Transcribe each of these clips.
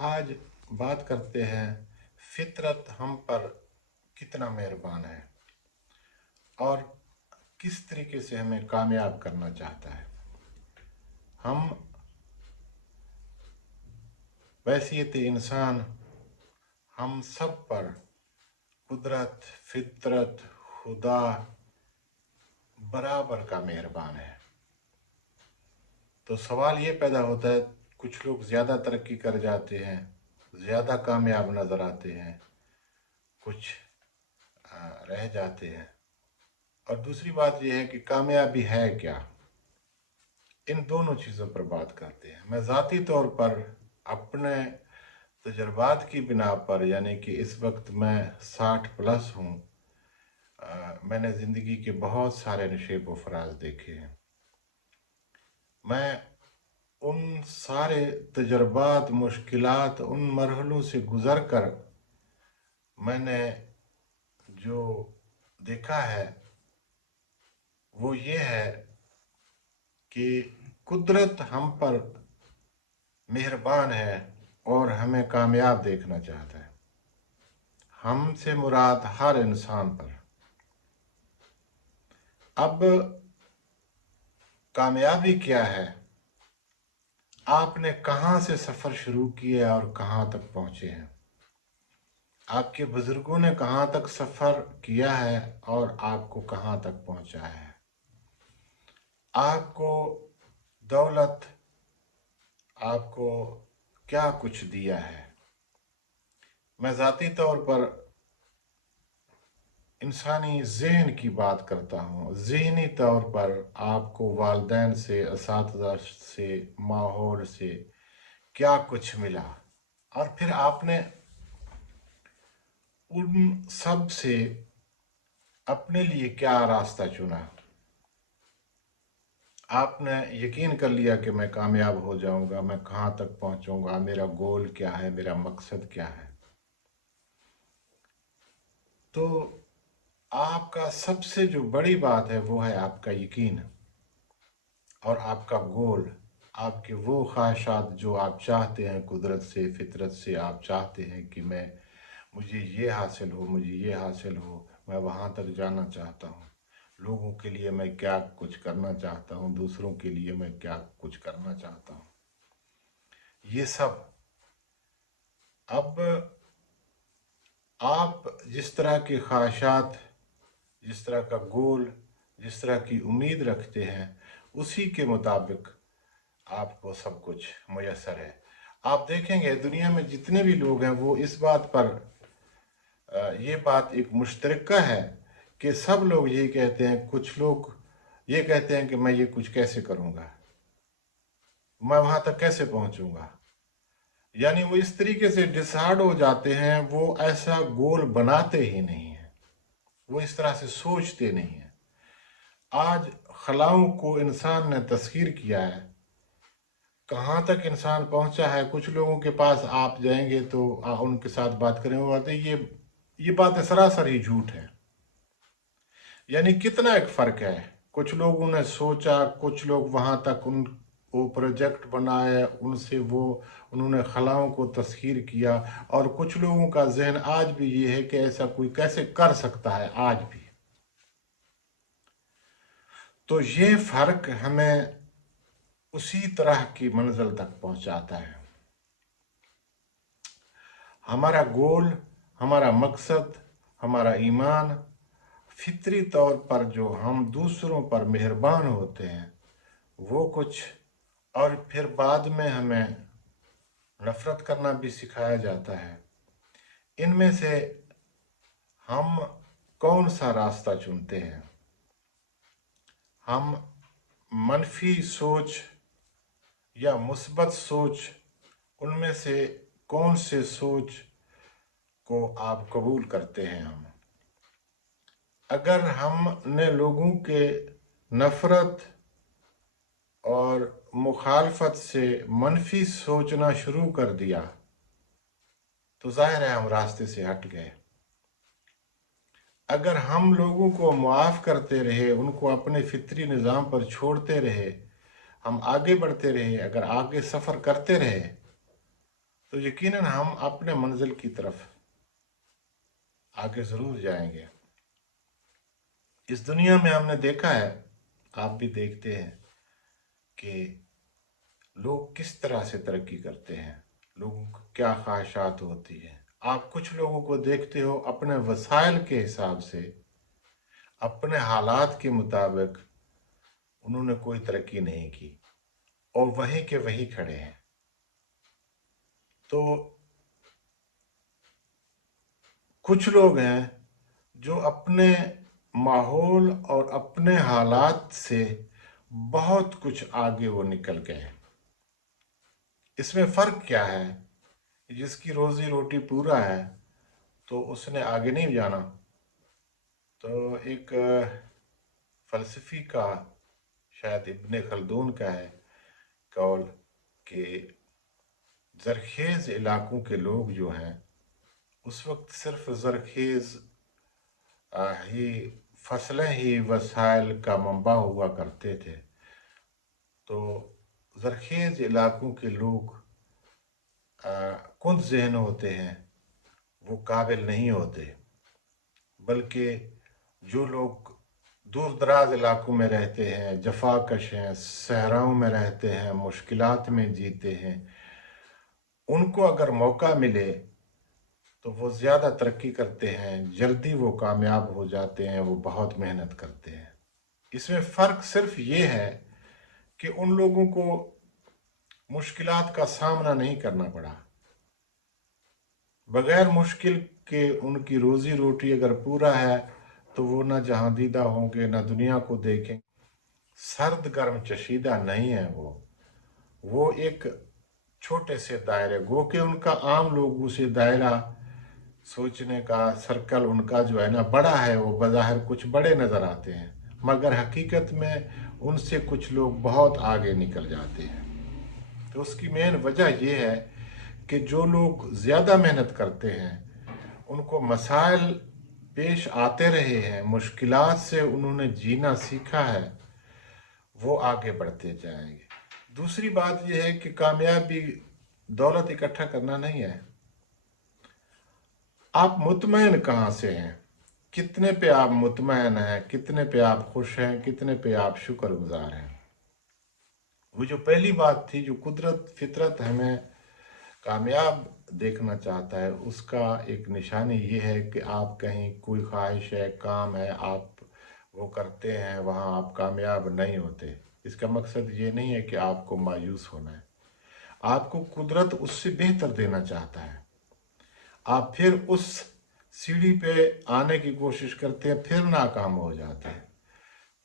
आज बात करते हैं फितरत हम पर कितना मेहरबान है और किस तरीके से हमें कामयाब करना चाहता है। हम वैसियत इंसान हम सब पर कुदरत फितरत खुदा बराबर का मेहरबान है। तो सवाल ये पैदा होता है, कुछ लोग ज़्यादा तरक्की कर जाते हैं, ज़्यादा कामयाब नज़र आते हैं, कुछ रह जाते हैं। और दूसरी बात यह है कि कामयाबी है क्या। इन दोनों चीज़ों पर बात करते हैं। मैं ज़ाती तौर पर अपने तजर्बात की बिना पर, यानी कि इस वक्त मैं 60 प्लस हूँ, मैंने ज़िंदगी के बहुत सारे नशेब व फराज देखे हैं। मैं उन सारे तजर्बात, मुश्किलात, उन मरहलों से गुज़र कर मैंने जो देखा है वो ये है कि कुदरत हम पर मेहरबान है और हमें कामयाब देखना चाहता है। हमसे मुराद हर इंसान पर। अब कामयाबी क्या है, आपने कहाँ से सफ़र शुरू किया और कहाँ तक पहुँचे हैं, आपके बुज़ुर्गों ने कहाँ तक सफ़र किया है और आपको कहाँ तक पहुँचाया है। आपको दौलत, आपको क्या कुछ दिया है। मैं ज़ाती तौर पर इंसानी ज़हन की बात करता हूँ। ज़हनी तौर पर आपको वालिदैन से, असातिज़ा से, माहौल से क्या कुछ मिला और फिर आपने उन सब से अपने लिए क्या रास्ता चुना। आपने यकीन कर लिया कि मैं कामयाब हो जाऊंगा, मैं कहाँ तक पहुँचूंगा, मेरा गोल क्या है, मेरा मकसद क्या है। तो आपका सबसे जो बड़ी बात है वो है आपका यकीन और आपका गोल, आपके वो ख्वाहिशात जो आप चाहते हैं कुदरत से, फितरत से। आप चाहते हैं कि मुझे ये हासिल हो, मुझे ये हासिल हो, मैं वहाँ तक जाना चाहता हूँ, लोगों के लिए मैं क्या कुछ करना चाहता हूँ, दूसरों के लिए मैं क्या कुछ करना चाहता हूँ, ये सब। अब आप जिस तरह की ख्वाहिशात, जिस तरह का गोल, जिस तरह की उम्मीद रखते हैं, उसी के मुताबिक आपको सब कुछ मुयस्सर है। आप देखेंगे दुनिया में जितने भी लोग हैं वो इस बात पर ये बात एक मुश्तरका है कि सब लोग ये कहते हैं, कुछ लोग ये कहते हैं कि मैं ये कुछ कैसे करूँगा, मैं वहाँ तक कैसे पहुँचूँगा। यानी वो इस तरीके से डिसाइड हो जाते हैं, वो ऐसा गोल बनाते ही नहीं हैं, वो इस तरह से सोचते नहीं हैं। आज खलाओं को इंसान ने तस्खीर किया है, कहाँ तक इंसान पहुँचा है। कुछ लोगों के पास आप जाएंगे तो उनके साथ बात करें, वो बातें ये बातें सरासर ही झूठ है। यानी कितना एक फ़र्क है। कुछ लोगों ने सोचा, कुछ लोग वहाँ तक वो प्रोजेक्ट बनाए, उनसे उन्होंने खलाओं को तस्खीर किया, और कुछ लोगों का जहन आज भी ये है कि ऐसा कोई कैसे कर सकता है आज भी। तो ये फ़र्क हमें उसी तरह की मंजिल तक पहुँचाता है। हमारा गोल, हमारा मकसद, हमारा ईमान, फितरी तौर पर जो हम दूसरों पर मेहरबान होते हैं वो कुछ, और फिर बाद में हमें नफ़रत करना भी सिखाया जाता है। इनमें से हम कौन सा रास्ता चुनते हैं। हम मनफी सोच या मुस्बत सोच, उनमें से कौन से सोच को आप कबूल करते हैं। हम अगर हमने लोगों के नफ़रत और मुखालफत से मनफी सोचना शुरू कर दिया तो ज़ाहिर है हम रास्ते से हट गए। अगर हम लोगों को मुआफ़ करते रहे, उनको अपने फितरी निज़ाम पर छोड़ते रहे, हम आगे बढ़ते रहे, अगर आगे सफ़र करते रहे, तो यकीनन हम अपने मंजिल की तरफ आगे ज़रूर जाएंगे। इस दुनिया में हमने देखा है, आप भी देखते हैं कि लोग किस तरह से तरक्की करते हैं, लोगों को क्या ख्वाहिशात होती हैं। आप कुछ लोगों को देखते हो अपने वसाइल के हिसाब से, अपने हालात के मुताबिक उन्होंने कोई तरक्की नहीं की और वहीं के वहीं खड़े हैं। तो कुछ लोग हैं जो अपने माहौल और अपने हालात से बहुत कुछ आगे वो निकल गए। इसमें फ़र्क क्या है? जिसकी रोजी रोटी पूरा है तो उसने आगे नहीं जाना। तो एक फ़लसफ़ी का, शायद इब्ने खल्दून का है कौल, कि ज़रखेज़ इलाकों के लोग जो हैं उस वक्त सिर्फ ज़रखेज़ ही फसलें ही वसाइल का मंबा हुआ करते थे। तो ज़रखेज़ इलाकों के लोग कुंद ज़हन होते हैं, वो काबिल नहीं होते, बल्कि जो लोग दूर दराज इलाकों में रहते हैं, जफाकश हैं, सहराओं में रहते हैं, मुश्किलात में जीते हैं, उनको अगर मौका मिले तो वो ज़्यादा तरक्की करते हैं, जल्दी वो कामयाब हो जाते हैं, वो बहुत मेहनत करते हैं। इसमें फ़र्क सिर्फ ये है कि उन लोगों को मुश्किलात का सामना नहीं करना पड़ा। बगैर मुश्किल के उनकी रोज़ी रोटी अगर पूरा है तो वो ना जहांदीदा होंगे, ना दुनिया को देखें। सर्द गर्म चशीदा नहीं है वो एक छोटे से दायरे, गो कि उनका आम लोगों से दायरा सोचने का सर्कल उनका जो है ना बड़ा है, वो बज़ाहिर कुछ बड़े नज़र आते हैं, मगर हकीकत में उनसे कुछ लोग बहुत आगे निकल जाते हैं। तो उसकी मेन वजह यह है कि जो लोग ज़्यादा मेहनत करते हैं, उनको मसाइल पेश आते रहे हैं, मुश्किलात से उन्होंने जीना सीखा है, वो आगे बढ़ते जाएंगे। दूसरी बात यह है कि कामयाबी दौलत इकट्ठा करना नहीं है। आप मुतमईन कहाँ से हैं, कितने पे आप मुतमईन हैं, कितने पे आप खुश हैं, कितने पे आप शुक्रगुजार हैं। वो जो पहली बात थी, जो कुदरत फितरत हमें कामयाब देखना चाहता है, उसका एक निशानी ये है कि आप कहीं कोई ख्वाहिश है, काम है, आप वो करते हैं, वहाँ आप कामयाब नहीं होते। इसका मकसद ये नहीं है कि आपको मायूस होना है, आपको कुदरत उससे बेहतर देना चाहता है। आप फिर उस सीढ़ी पे आने की कोशिश करते हैं, फिर नाकाम हो जाते हैं,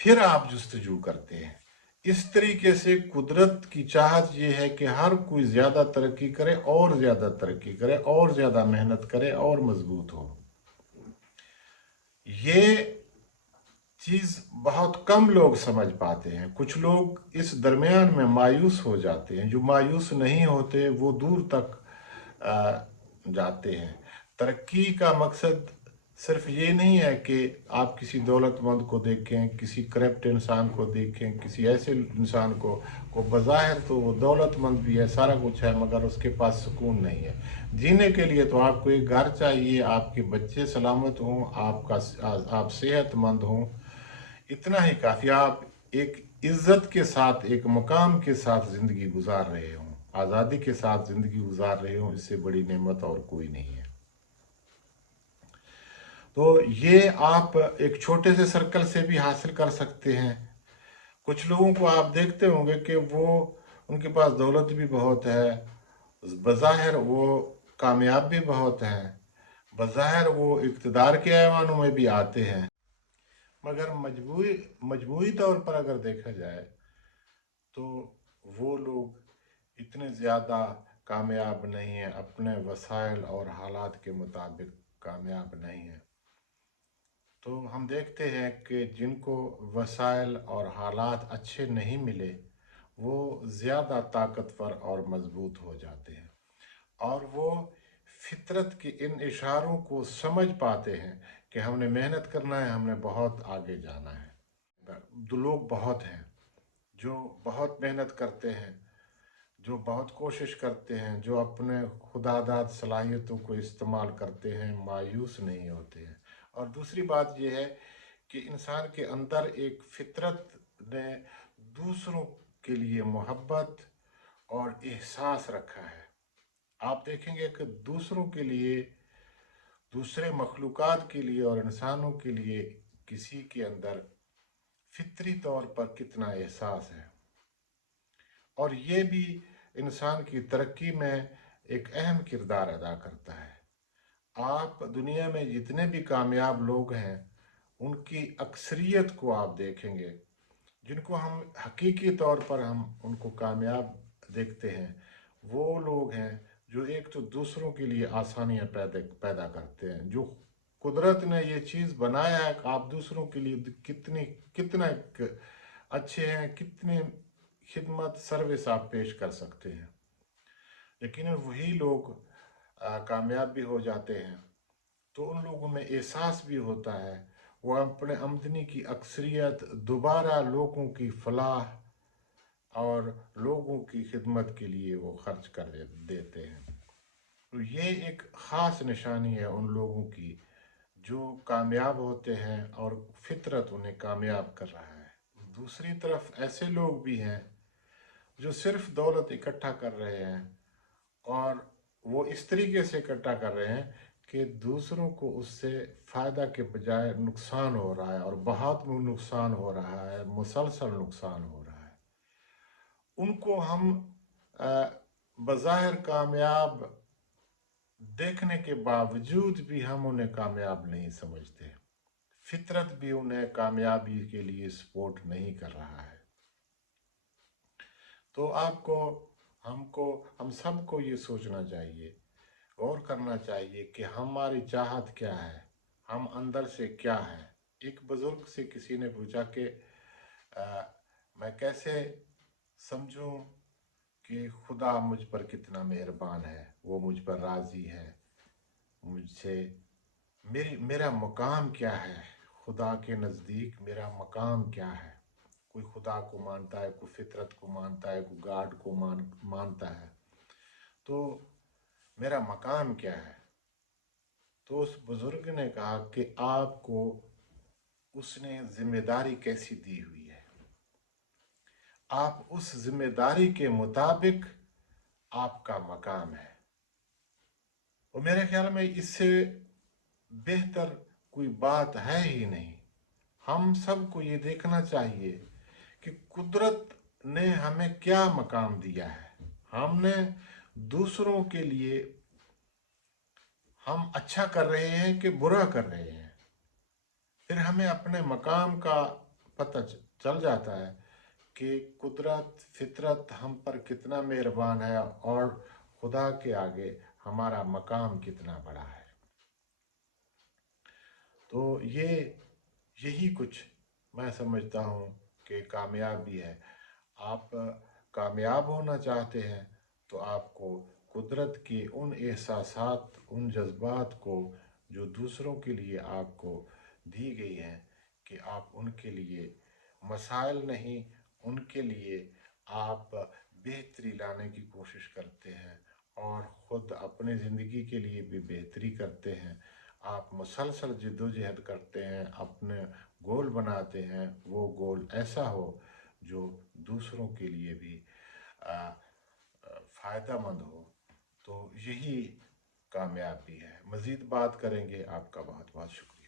फिर आप जुस्तजू करते हैं। इस तरीके से कुदरत की चाहत ये है कि हर कोई ज़्यादा तरक्की करे और ज़्यादा तरक्की करे और ज़्यादा मेहनत करे और मजबूत हो। ये चीज़ बहुत कम लोग समझ पाते हैं। कुछ लोग इस दरमियान में मायूस हो जाते हैं, जो मायूस नहीं होते वो दूर तक जाते हैं। तरक्की का मकसद सिर्फ ये नहीं है कि आप किसी दौलतमंद को देखें, किसी करप्ट इंसान को देखें, किसी ऐसे इंसान को बज़ाहिर तो वो दौलतमंद भी है, सारा कुछ है, मगर उसके पास सुकून नहीं है। जीने के लिए तो आपको एक घर चाहिए, आपके बच्चे सलामत हों, आप सेहतमंद हों, इतना ही काफ़ी। आप एक इज्जत के साथ, एक मकाम के साथ ज़िंदगी गुजार रहे हों, आज़ादी के साथ ज़िंदगी गुजार रहे हों, इससे बड़ी नेमत और कोई नहीं है। तो ये आप एक छोटे से सर्कल से भी हासिल कर सकते हैं। कुछ लोगों को आप देखते होंगे कि वो, उनके पास दौलत भी बहुत है, बज़ाहिर वो कामयाब भी बहुत हैं, बज़ाहिर वो इक़्तिदार के ऐवानों में भी आते हैं, मगर मजबूरी तौर पर अगर देखा जाए तो वो लोग इतने ज़्यादा कामयाब नहीं हैं, अपने वसाइल और हालात के मुताबिक कामयाब नहीं हैं। तो हम देखते हैं कि जिनको वसाइल और हालात अच्छे नहीं मिले, वो ज़्यादा ताकतवर और मजबूत हो जाते हैं, और वो फितरत के इन इशारों को समझ पाते हैं कि हमने मेहनत करना है, हमने बहुत आगे जाना है। लोग बहुत हैं जो बहुत मेहनत करते हैं, जो बहुत कोशिश करते हैं, जो अपने खुदादाद सलाहियतों को इस्तेमाल करते हैं, मायूस नहीं होते हैं। और दूसरी बात यह है कि इंसान के अंदर एक फितरत ने दूसरों के लिए मोहब्बत और एहसास रखा है। आप देखेंगे कि दूसरों के लिए, दूसरे मखलूक़ात के लिए और इंसानों के लिए किसी के अंदर फितरी तौर पर कितना एहसास है, और ये भी इंसान की तरक्की में एक अहम किरदार अदा करता है। आप दुनिया में जितने भी कामयाब लोग हैं, उनकी अक्सरियत को आप देखेंगे, जिनको हम हकीकी तौर पर हम उनको कामयाब देखते हैं, वो लोग हैं जो एक तो दूसरों के लिए आसानियां पैदा करते हैं। जो कुदरत ने ये चीज़ बनाया है कि आप दूसरों के लिए कितना अच्छे हैं, कितनी खिदमत सर्विस आप पेश कर सकते हैं, लेकिन वही लोग कामयाब भी हो जाते हैं तो उन लोगों में एहसास भी होता है, वो अपने आमदनी की अक्सरियत दोबारा लोगों की फलाह और लोगों की खिदमत के लिए वो खर्च कर देते हैं। तो ये एक ख़ास निशानी है उन लोगों की जो कामयाब होते हैं और फितरत उन्हें कामयाब कर रहा है। दूसरी तरफ ऐसे लोग भी हैं जो सिर्फ दौलत इकट्ठा कर रहे हैं, और वो इस तरीके से इकट्ठा कर रहे हैं कि दूसरों को उससे फ़ायदा के बजाय नुकसान हो रहा है, और बहुत नुकसान हो रहा है, मुसलसल नुकसान हो रहा है। उनको हम बज़ाहिर कामयाब देखने के बावजूद भी हम उन्हें कामयाब नहीं समझते। फितरत भी उन्हें कामयाबी के लिए सपोर्ट नहीं कर रहा है। तो हम सबको ये सोचना चाहिए, गौर करना चाहिए कि हमारी चाहत क्या है, हम अंदर से क्या है। एक बुजुर्ग से किसी ने पूछा कि मैं कैसे समझूं कि खुदा मुझ पर कितना मेहरबान है, वो मुझ पर राज़ी है, मुझसे मेरा मकाम क्या है, खुदा के नज़दीक मेरा मकाम क्या है। कोई खुदा को मानता है, कोई फितरत को मानता है, कोई गाड को मानता है, तो मेरा मकाम क्या है। तो उस बुजुर्ग ने कहा कि आपको उसने जिम्मेदारी कैसी दी हुई है, आप उस जिम्मेदारी के मुताबिक आपका मकाम है। और मेरे ख्याल में इससे बेहतर कोई बात है ही नहीं। हम सबको ये देखना चाहिए कि कुदरत ने हमें क्या मकाम दिया है। हमने दूसरों के लिए हम अच्छा कर रहे हैं कि बुरा कर रहे हैं, फिर हमें अपने मकाम का पता चल जाता है कि कुदरत फितरत हम पर कितना मेहरबान है और खुदा के आगे हमारा मकाम कितना बड़ा है। तो यही कुछ मैं समझता हूँ कि कामयाबी है। आप कामयाब होना चाहते हैं तो आपको कुदरत के उन एहसासात, उन जज्बात को जो दूसरों के लिए आपको दी गई हैं, कि आप उनके लिए मसाइल नहीं, उनके लिए आप बेहतरी लाने की कोशिश करते हैं और ख़ुद अपने ज़िंदगी के लिए भी बेहतरी करते हैं। आप मुसलसल जद्दोजहद करते हैं, अपने गोल बनाते हैं, वो गोल ऐसा हो जो दूसरों के लिए भी फ़ायदेमंद हो। तो यही कामयाबी है। मज़ीद बात करेंगे। आपका बहुत बहुत शुक्रिया।